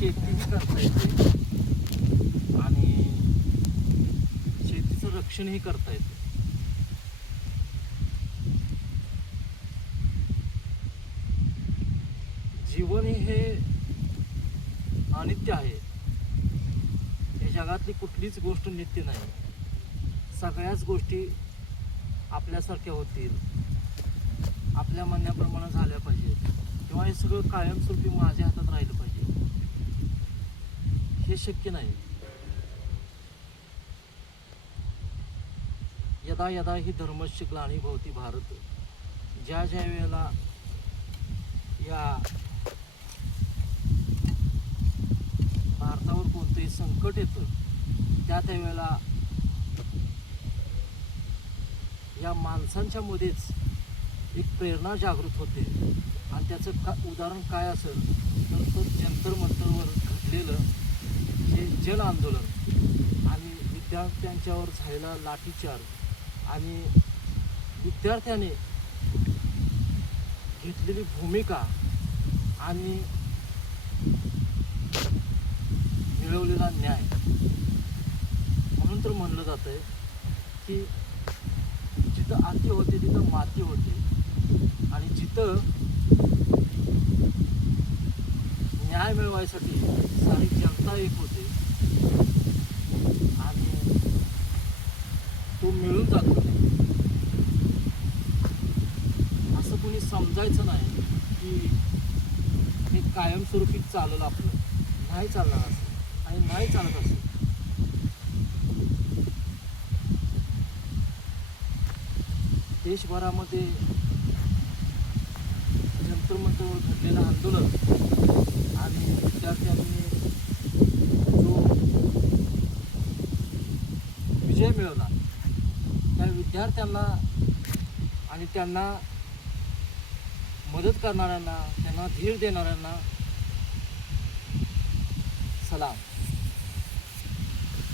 शेतीही करता येते आणि शेतीचं रक्षणही करता येते. जीवन हे अनित्य आहे. या जगातली कुठलीच गोष्ट नित्य नाही. सगळ्याच गोष्टी आपल्यासारख्या होतील, आपल्या म्हणण्याप्रमाणे झाल्या पाहिजेत किंवा हे सगळं कायमस्वरूपी माझ्या हातात राहिलं पाहिजे, हे शक्य नाही. यदा यदा ही धर्मस्य ग्लानिर्भवति भारत, ज्या ज्या वेळेला या भारतावर कोणतंही संकट येतं त्या त्यावेळेला या माणसांच्या मध्येच एक प्रेरणा जागृत होते. आणि त्याचं उदाहरण काय असेल तर तो जंतर मंतरवर घडलेलं हे जन आंदोलन आणि विद्यार्थ्यांच्यावर झालेला लाठीचार्ज आणि विद्यार्थ्याने घेतलेली भूमिका आणि मिळवलेला न्याय. म्हणून तर म्हणलं जातं की जिथं आती होते तिथं माती होते आणि जिथं न्याय मिळवायसाठी सारी जनता एक होते आणि तो मिळून जातो. असं कोणी समजायचं नाही की हे कायमस्वरूपी चाललं, आपलं नाही चालणार असं आणि नाही चालत असं. देशभरामध्ये जंतर मंतरवर घडलेलं आंदोलन आणि विद्यार्थ्यांनी जो विजय मिळवला त्या विद्यार्थ्यांना आणि त्यांना मदत करणाऱ्यांना, त्यांना धीर देणाऱ्यांना सलाम.